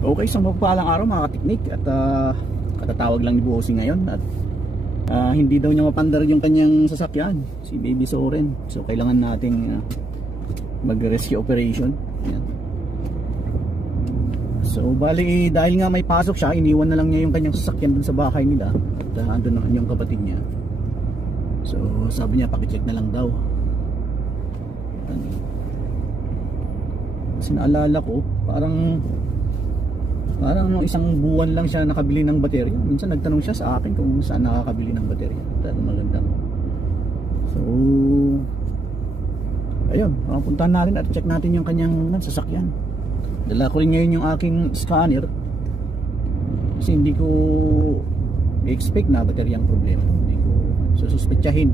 Okay, isang mapagpalang araw mga katiknik. At katatawag lang ni Bossing ngayon. At hindi daw niya mapandar yung kanyang sasakyan, si Baby Soren. So kailangan nating mag-rescue operation. Ayan. So bali, dahil nga may pasok siya, iniwan na lang niya yung kanyang sasakyan dun sa bahay nila. At andun naman yung kapatid niya. So sabi niya pakicheck na lang daw. Kasi naalala ko, parang nung isang buwan lang siya nakabili ng baterya. Minsan nagtanong siya sa akin kung saan nakakabili ng baterya. Talagang magandang. So ayun, puntahan natin at check natin yung kanyang sasakyan. Dala ko rin ngayon yung aking scanner kasi hindi ko expect na bateryang problema. Hindi ko sususpetsahin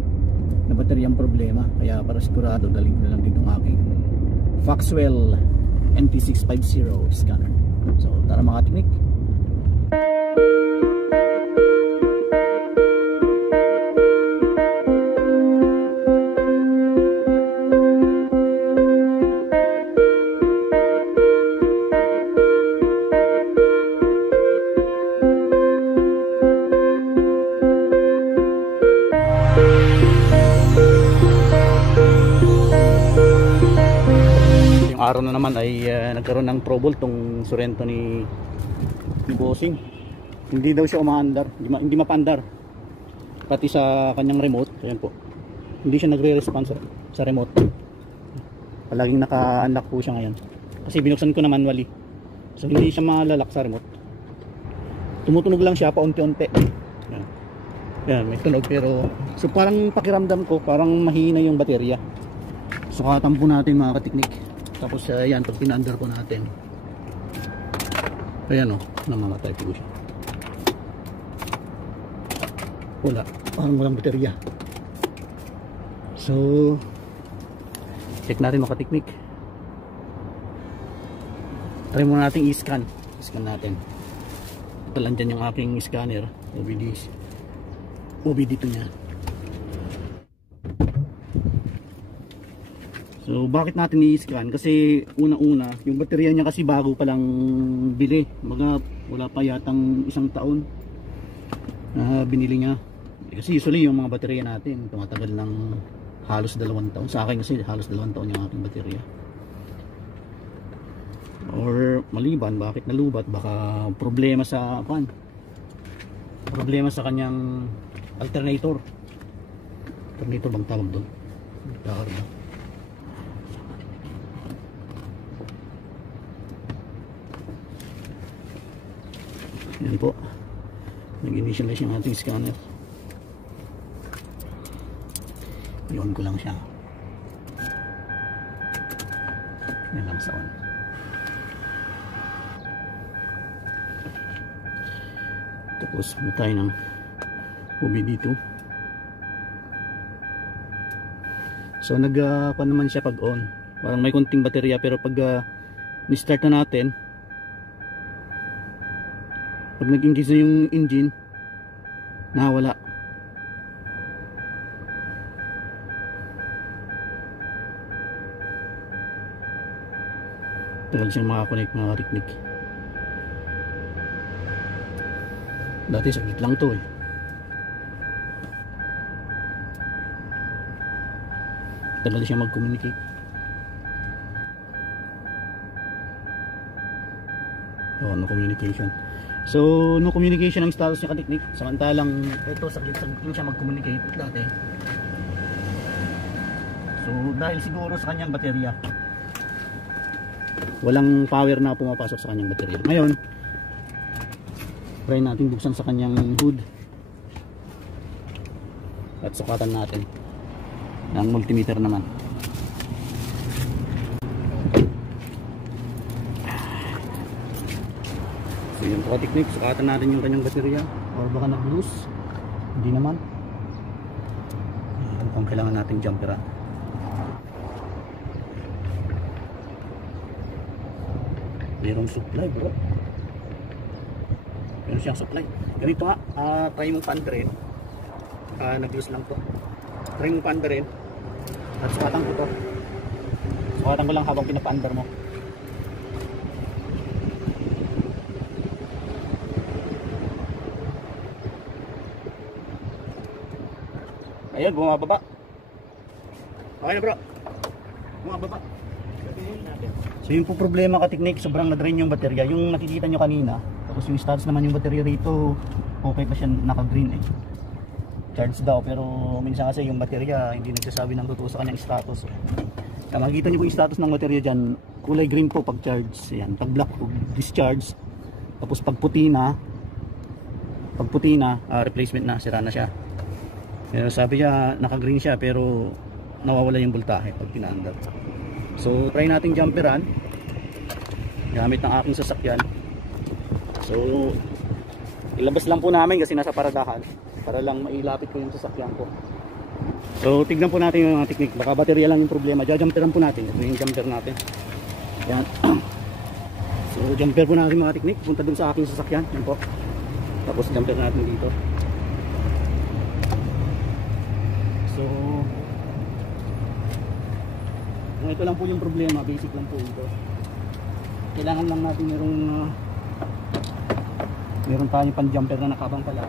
na bateryang problema. Kaya para sigurado, dalhin na lang din yung aking Foxwell NT650 scanner. So tara mga teknik. Araw na naman ay nagkaroon ng trouble tong Sorento ni Bossing. Hindi daw siya umaandar, hindi mapaandar pati sa kanyang remote. Ayan po, hindi siya nagre-response sa remote. Palaging naka-unlock po siya ngayon kasi binuksan ko na manually, so hindi siya malalak sa remote. Tumutunog lang siya paunti-unti. Ayan, may tunog pero so parang pakiramdam ko parang mahina yung baterya. Sukatan po natin mga katiknik. Tapos yan, pag pinaandar po natin, ayan o, namamatay po siya. Wala, parang walang baterya. So check natin mga katiknik. Try muna natin i-scan. Scan natin. Ito lang dyan yung aking scanner, OBD2 nya. So bakit natin i-scan? Kasi una-una yung baterya niya kasi bago pa lang bili. Wala pa yatang isang taon na binili niya. Kasi usually yung mga baterya natin tumatagal ng halos 2 taon. Sa akin kasi halos 2 taon yung aking baterya. Or maliban, bakit nalubat? Baka problema sa kanyang alternator. Alternator bang tawag doon? Yan po, nag-initialize yung ating scanner. I-on ko lang siya. Yan lang sa on. Tapos tayo ng OBD2. So nag-pa naman siya pag on. Parang may konting baterya pero pag ni-start na natin, pag nag-engage na yung engine, nawala. Tagal siyang makakonect mga katiknik. Dati saglit lang to eh. Tagal siyang mag-communicate. No communication. So no communication ang status niya katiknik. Samantalang ito saglit lang siya mag-communicate dati. So dahil siguro sa kanyang baterya, walang power na pumapasok sa kanyang baterya. Ngayon try natin buksan sa kanyang hood at sukatan natin ng multimeter naman. So yun po katiknik, sukatan natin yung kanyang baterya. Or baka nag-loose, hindi naman. Yan kung kailangan natin jumperan. Mayroong supply bro. Meron siyang supply. Ganito nga, try mong paandarin. Nag-loose lang to. Try mong paandarin. At sukatan ko to. Sukatan ko lang habang pinapaandar mo. Ayun, bumababa. Okay na bro. Bumababa. So yun po problema ka-technique, sobrang na-drain yung baterya. Yung nakikita nyo kanina, tapos yung status naman yung baterya rito, okay pa siya, naka-green eh. Charge daw, pero minsan kasi yung baterya hindi nagsasabi ng totoo sa kanyang status. Kaya makikita nyo po yung status ng baterya dyan, kulay green po pag charge. Ayan, pag black po, discharge. Tapos pag puti na, replacement na, sira na siya. Pero sabi niya naka-green siya pero nawawala yung voltahe pag pinaandar. So try natin jumperan gamit ng aking sasakyan. So ilabas lang po namin kasi nasa paradahan para lang mailapit ko yung sasakyan ko. So tignan po natin yung mga technique. Baka baterya lang yung problema. Jumperan po natin. Ito yung jumper natin. Yan. So jumper po natin mga technique. Punta dun sa aking sasakyan. Yan po. Tapos jumper natin dito. So ito lang po yung problema, basic lang po ito. Kailangan lang natin meron tayong pan jumper na nakabang pala.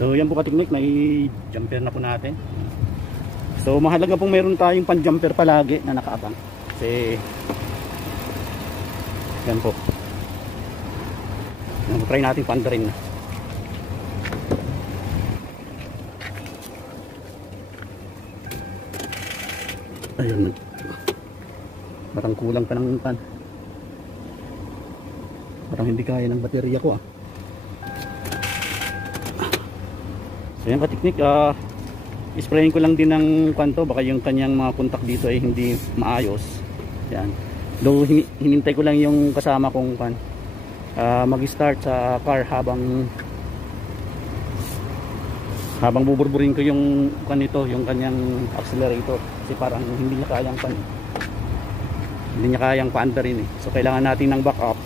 So yan po ka-technique, may jumper na po natin. So mahalaga pong meron tayong pan-jumper palagi na nakaabang. Kasi yan po. Try natin pandarin na. Ayun. Parang kulang pa ng pan. Parang hindi kaya ng baterya ko ah. So yan ka-technique, isprayin ko lang din ng kanto, baka yung kanyang mga kontak dito ay hindi maayos. Yan. Though hinintay ko lang yung kasama kong mag-start sa car habang buburburin ko yung kanito, yung kanyang accelerator kasi parang hindi niya kayang paandarin eh. So kailangan natin ng backup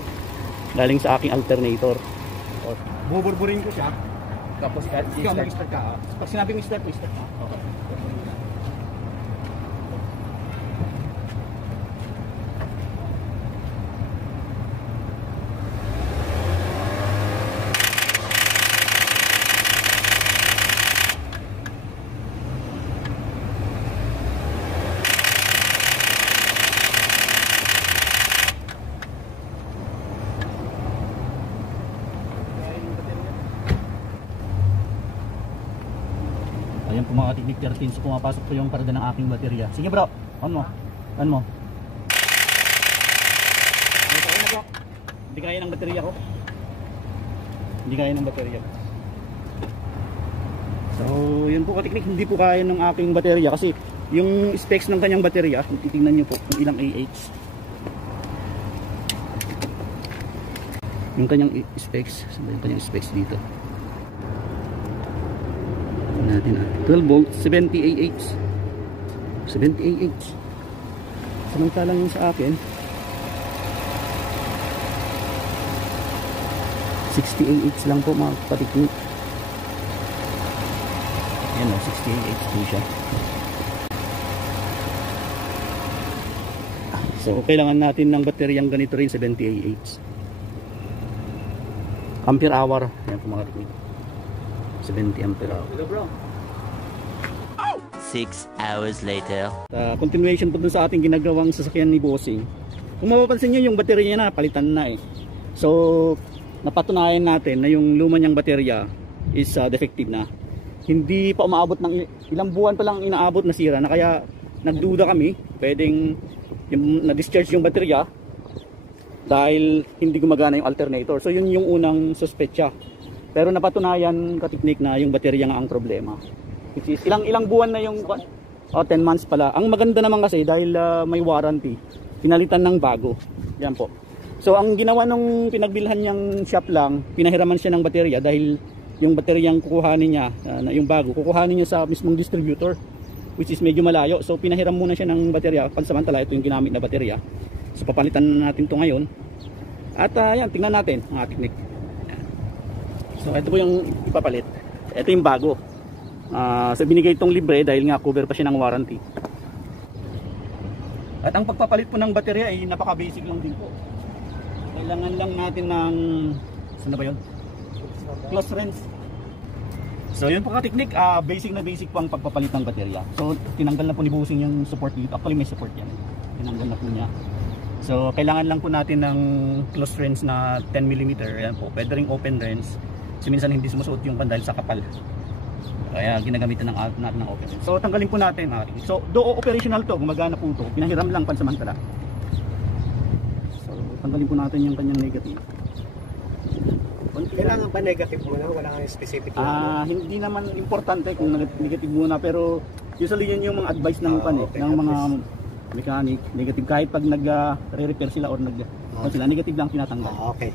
galing sa aking alternator. So, buburburin ko siya. Tapos ikaw mag-start ka. Pag sinabi mo start, start ka. Okay. Ayan po mga ka-technique, 13. So pumapasok po yung karga ng aking baterya. Sige bro, on mo. Hindi kaya ng baterya ko. So yun po ka-technique, hindi po kaya ng aking baterya kasi yung specs ng kanyang baterya, titingnan nyo po kung ilang AH. Yung kanyang specs, sabi yung kanyang specs dito. Natin 12 volt, 70 AH. Samantalang yung sa akin 60 AH lang po mga ka-technique. Yan o, 60 AH po siya. So kailangan natin ng bateryang ganito rin, 70 AH. Ampere hour. Yan po mga ka-technique, 70 ampere hour. 6 hours later. Continuation po dun sa ating ginagawang sasakyan ni Bossing. Kung mapapansin nyo, yung baterya na palitan na eh. So napatunayan natin na yung luma niyang baterya is defective na. Hindi pa umaabot ng ilang buwan pa lang inaabot na sira na, kaya nagduda kami pwedeng na-discharge yung baterya dahil hindi gumagana yung alternator. So yun yung unang suspetsa. Pero napatunayan ka-technique na yung baterya nga ang problema. Which is ilang buwan na yung 10 months pala. Ang maganda naman kasi dahil may warranty, pinalitan ng bago. Yan po. So ang ginawa nung pinagbilhan niyang shop lang, pinahiraman siya ng baterya dahil yung bateryang kukuhanin niya, yung bago, kukuhanin niya sa mismong distributor, which is medyo malayo. So pinahiram muna siya ng baterya, pansamantala ito yung ginamit na baterya. So papalitan natin to ngayon. At yan, tingnan natin ang technique. So ito po yung ipapalit. Ito yung bago. So binigay itong libre dahil nga cover pa siya ng warranty. At ang pagpapalit po ng baterya ay napaka-basic lang din po. Kailangan lang natin ng saan na ba yun? Close wrench. So yun po ka-technique, basic na basic po ang pagpapalit ng baterya. So tinanggal na po ni Bossing yung support dito. Actually may support yan. Tinanggal na po niya. So kailangan lang po natin ng close wrench na 10mm. Ayan po, pwede ring open wrench. Kasi minsan hindi sumusuot yung pan dahil sa kapal. Kaya ginagamitan natin ng open wrench. So tanggalin po natin. So do operational to, gumagana po ito. Pinahiram lang pansamantala. So tanggalin po natin yung kanyang negative. Kailangan ba negative muna? Wala kang specific na? Hindi naman importante kung negative muna, pero usually yun yung mga advice ng ng mga mechanic. Negative kahit pag nag-re-repair sila or sila, negative lang tinatanggal. Okay.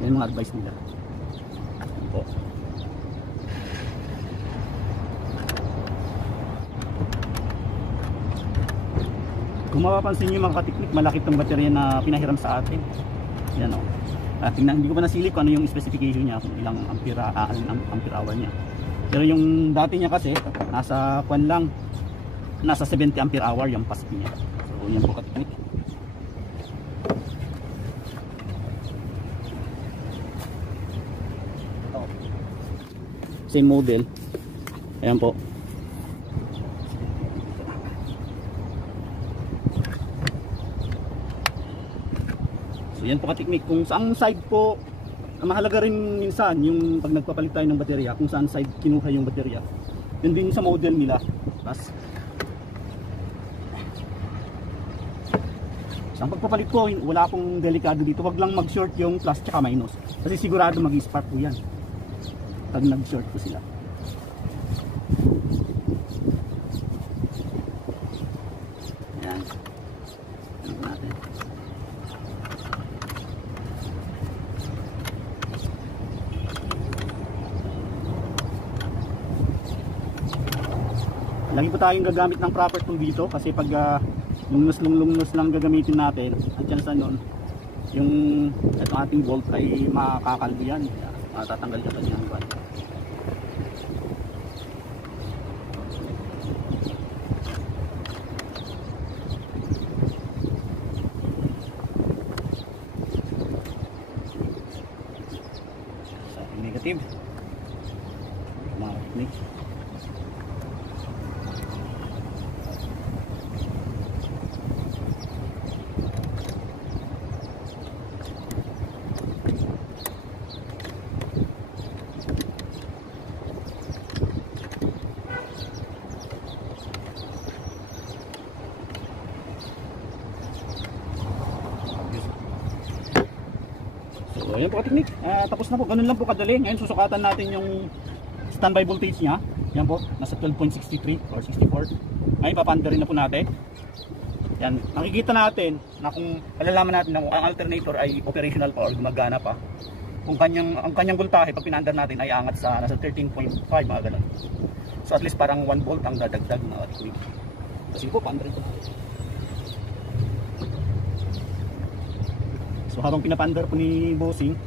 Yan yung mga advice nila. Po. Kung mapapansin nyo mga ka-technique, malaki itong baterya na pinahiram sa atin. Yan o. Tingnan, hindi ko pa nasilip kung ano yung specification niya, kung ilang ampere hour niya. Pero yung dati niya kasi, nasa 70 ampere hour yung passpy niya. So yan po ka-technique. Same model. Ayan po. So yan po ka-technique. Kung saan side po, mahalaga rin minsan yung pag nagpapalit tayo ng baterya, kung saan side kinuha yung baterya. Yun din sa model nila. Tapos ang pagpapalit po, wala pong delikado dito. Wag lang mag-short yung plus tsaka minus. Kasi sigurado mag-spark po yan pag nag-short po sila. Ayan. Ayan natin. Lagi po tayong gagamit ng proper tool dito kasi pag lumnos lang gagamitin natin, ang chance nun yung ito ating bolt ay makakalbo yan, matatanggal ka ng buwan. Sa negative mga technique. So ayan po ka-technique, tapos na po, ganun lang po kadali. Ngayon susukatan natin yung standby voltage nya. Yan po, nasa 12.63 or 64. Ngayon papanda rin na po natin. Yan, nakikita natin na kung alalaman natin na kung ang alternator ay operational pa or gumagana pa, kung ang kanyang voltahe pag pinaandar natin ay angat sa nasa 13.5 mga ganun. So at least parang 1 volt ang dadagdag na ka-technique. Kasi po paanda rin po natin. So habang pinapandar po ni Bossing,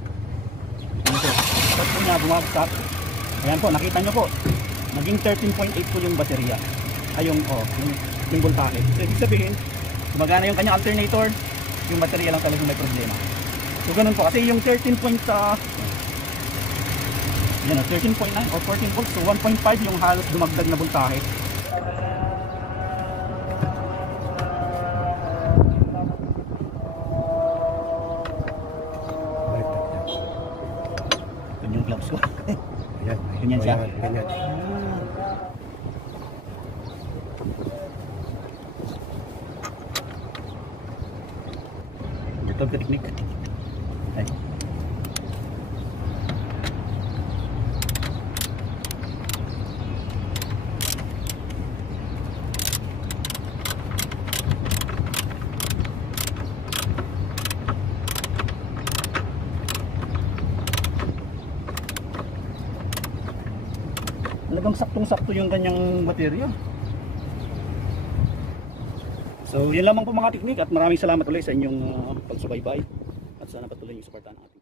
start po niya bumagsak. Ayan po, nakita nyo po, naging 13.8 po yung baterya. Ay yung voltahe. So ibig sabihin, gumagana yung kanyang alternator, yung baterya lang talagang may problema. So ganun po, kasi yung 13.9 or 14 volts, so 1.5 yung halos dumagdag na voltahe. Yung gloves ko. Ayan, Ganyan siya? Ganyan. Ito ang technique. Ay. Talagang saktong-sakto yung kanyang baterya. So, yun lamang po mga teknik at maraming salamat ulit sa inyong pagsubaybay at sana patuloy yung suportahan natin.